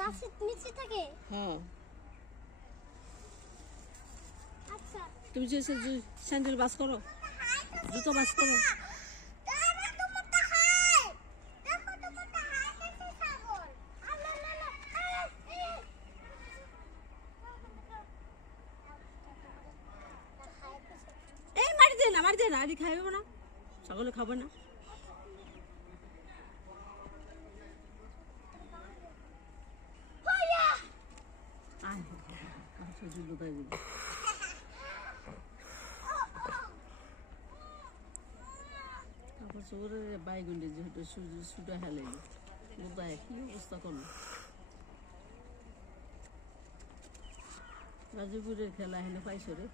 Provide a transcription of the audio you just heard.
গাছের নিচে থাকে? হ্যাঁ। আচ্ছা তুমি যে স্যান্ডেল বাস করো, জুতো বাস করো। এই মারি দে না, আরে খাইবে না, ছাগলে খাবে না। বাইগুন্ডে যেহেতু সুটা হেলে বোধহয় কি অবস্থা করলো। গাজীপুরের খেলা হেলে পাইছো রে।